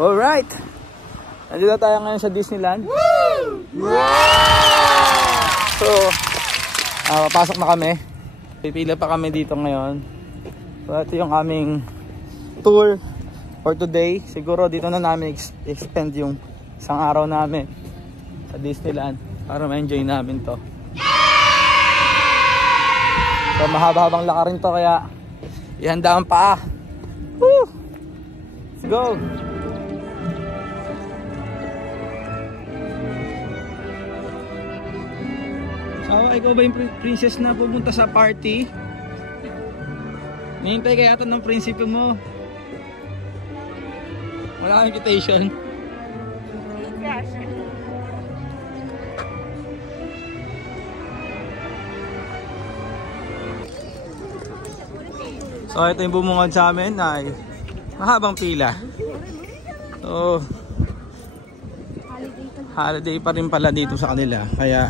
Alright! Nandito tayo ngayon sa Disneyland. Woo! So, papasok na kami. Pipila pa kami dito ngayon. So, ito yung aming tour for today. Siguro dito na namin expend yung isang araw namin sa Disneyland para ma-enjoy namin to. So, mahaba-habang lakarin to kaya ihanda ang paa. Woo! Let's go! Ikaw ba yung princess na pupunta sa party? Nihintay kaya ito ng prinsipe mo. Wala kang invitation. So ito yung bumungad sa amin ay mahabang pila. So holiday pa rin pala dito sa kanila. Kaya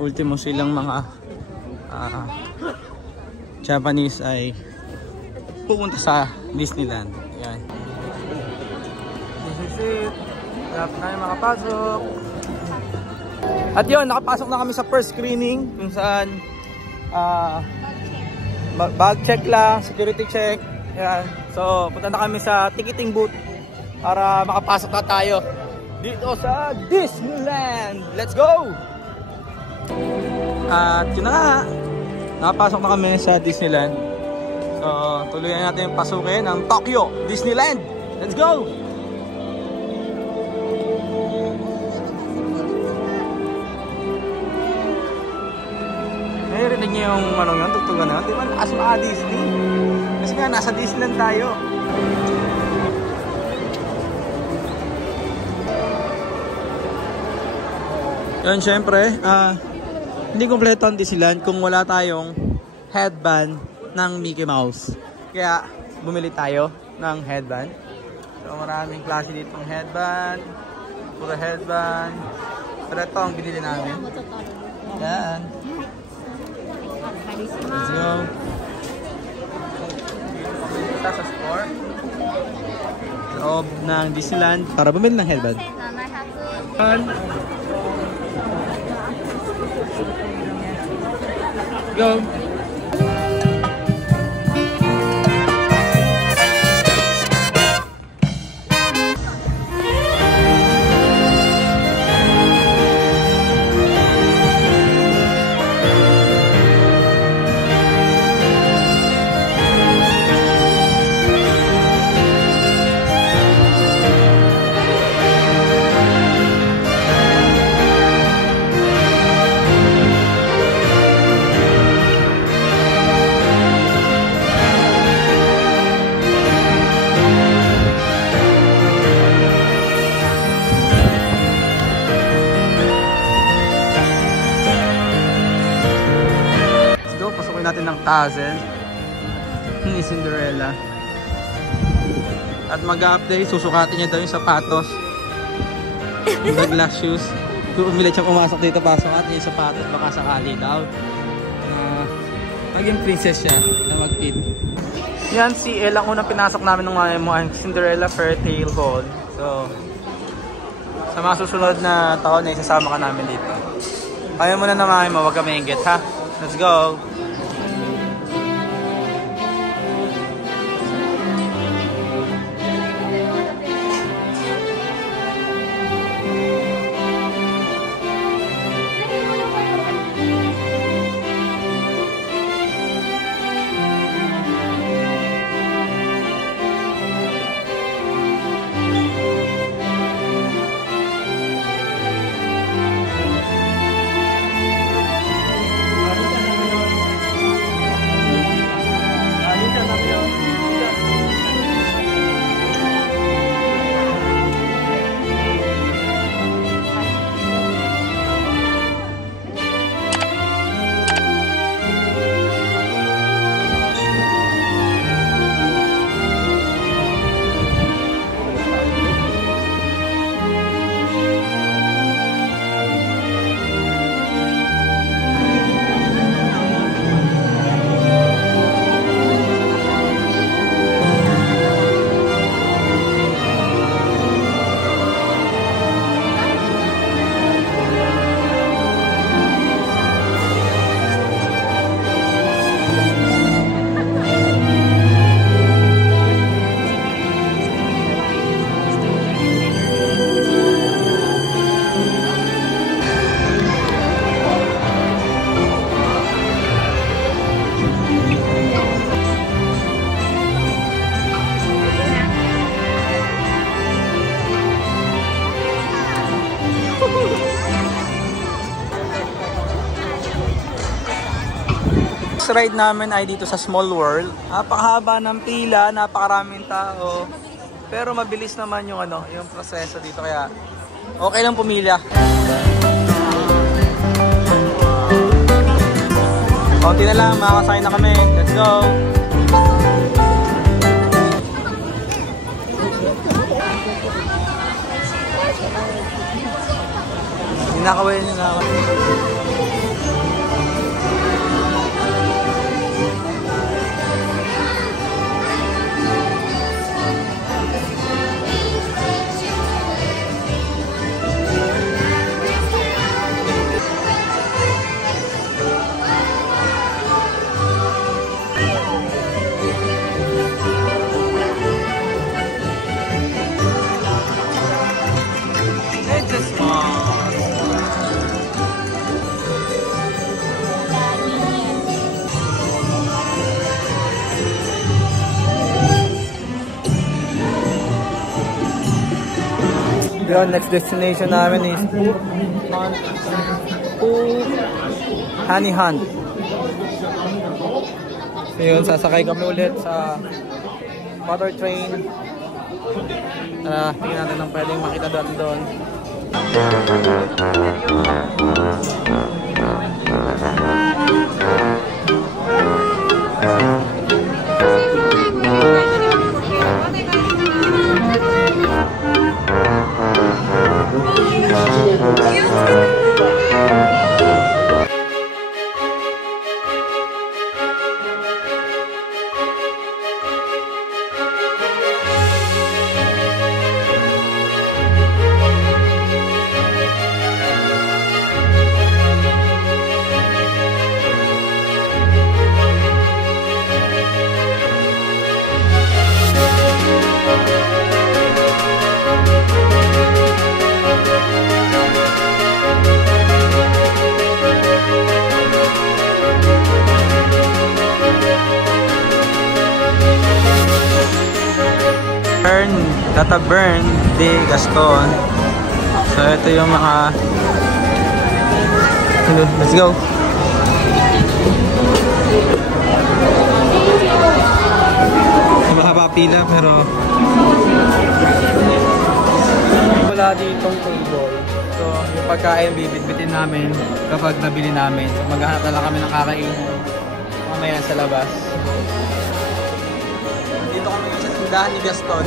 ultimo silang mga Japanese ay pupunta sa Disneyland. Ayan. This is it. Dapat na yung makapasok. At yun, nakapasok na kami sa first screening kung saan bag check lang, security check. Ayan. So punta na kami sa ticketing booth para makapasok na tayo dito sa Disneyland. Let's go! At yun na nga, nakapasok na kami sa Disneyland. So tuloy natin yung pasukin ng Tokyo Disneyland. Let's go! Narinig niyo yung ano yun, tugtugan na yun? Di ba lakas mga Disney? Kasi nga nasa Disneyland tayo. Yun, syempre hindi kompleto ang Disneyland kung wala tayong headband ng Mickey Mouse. Kaya bumili tayo ng headband. So maraming klase dito ng headband, puro headband. Pero ito ang binili namin. Yan. Let's go. Kita sa store loob ng Disneyland para bumili ng headband. Go. Natin ng Tazen ni Cinderella at mag-update, susukatin niya daw yung sapatos, the glass shoes. Kung umilit siya pumasok dito, pasok natin yung sapatos, baka sakali daw maging princess siya na mag-fit. Yan si El ang unang pinasok namin ng mga Cinderella Fairy Tale Hall. So sa mga susunod na taon na isasama ka namin dito. Kaya mo na naman mo, huwag ka maingit ha. Let's go! next ride namin ay dito sa Small World. Napakahaba ng pila, napakaraming tao. Pero mabilis naman yung yung proseso dito, kaya okay lang pumila. Konti na lang, makakasakay na kami. Let's go! Hinakawayan nyo na ako. Yun, next destination namin is Honey Hunt. So yun, sasakay kami ulit sa water train. Tingnan natin ang pwedeng makita doon. Tatabern de Gaston. So ito yung mga let's go. Mahaba pila pero wala ditong table. So yung pagkain bibitbitin namin kapag nabili namin. So maghahanap na lang kami ng kakainin mamaya sa labas. Dito kami sa tindahan ni Gaston.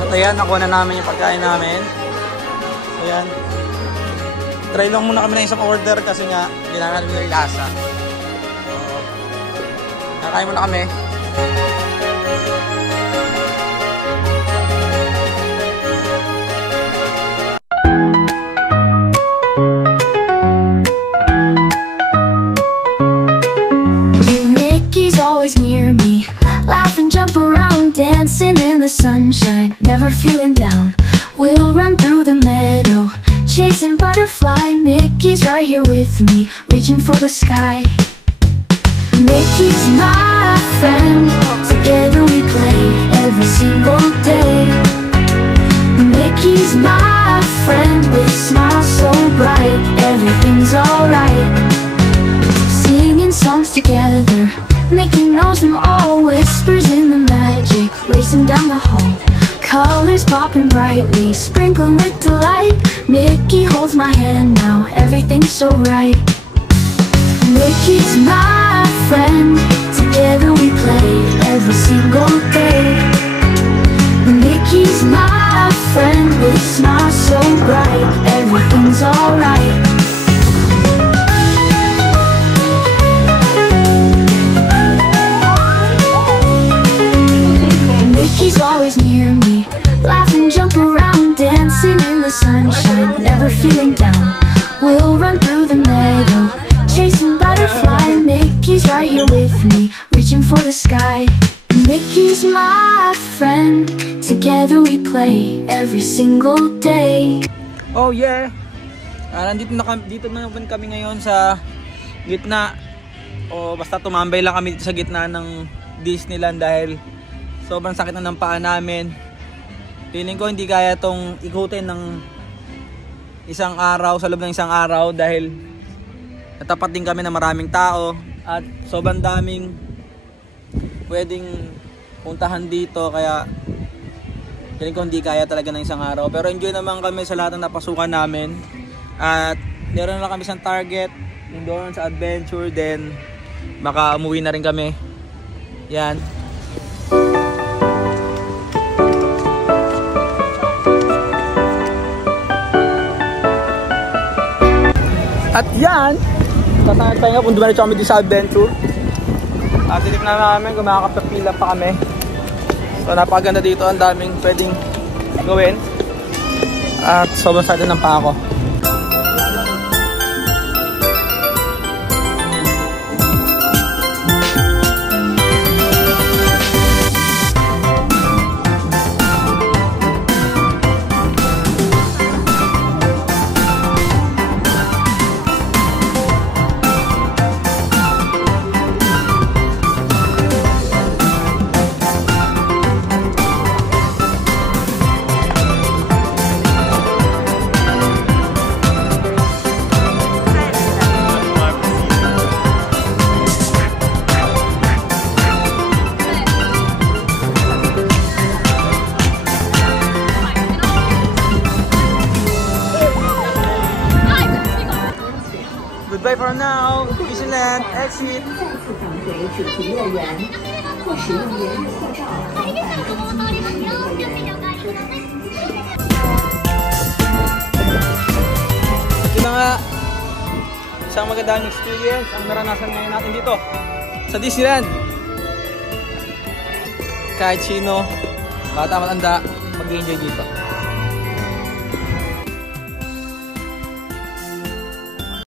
At ayan, nakuha na namin yung pagkain namin. Ayan. Try lang muna kami na isang order kasi nga hindi namin alam yung lasa. So, nakain muna kami. Mickey's always near me, laugh and jump around, dancing in the sunshine, never feeling down. We'll run through the meadow, chasing butterfly. Mickey's right here with me, reaching for the sky. Mickey's my friend, together we play every single day. Mickey's my friend, with a smile so bright, everything's alright. Singing songs together, Mickey knows them all, whispers in the magic, racing down the hall. Colors popping brightly, sprinkling with delight. Mickey holds my hand now, everything's so right. Mickey's my friend, together we play every single day. Mickey's my friend, with a smile so bright, everything's alright. Mickey's always near me, laugh and jump around, dancing in the sunshine, never feeling down. We'll run through the meadow, chasing butterfly. Mickey's right here with me, reaching for the sky. Mickey's my friend, together we play every single day. Oh yeah! Dito naman kami ngayon sa gitna, o basta tumambay lang kami dito sa gitna ng Disneyland dahil sobrang sakit na ng paa namin. Feeling ko hindi kaya tong ikutin ng isang araw, sa loob ng isang araw, dahil natapat din kami ng maraming tao at sobrang daming pwedeng puntahan dito, kaya feeling ko hindi kaya talaga ng isang araw. Pero enjoy naman kami sa lahat ng napasukan namin at meron na kami isang target, yung doon sa adventure, then baka umuwi na rin kami. Yan. At yan, tatanga kung dumaretso kami din sa adventure. At tinip na namin kung makakapapila pa kami. So napakaganda dito, ang daming pwedeng gawin. At sobrang sada ng pa ako. Goodbye for now. Disneyland exit. 主题乐园或使用联合护照到返东京迪士尼乐园。 Ito na nga, isang magandang experience ang naranasan ngayon natin dito sa Disneyland. Kahit sino, bata matanda, mag-enjoy dito.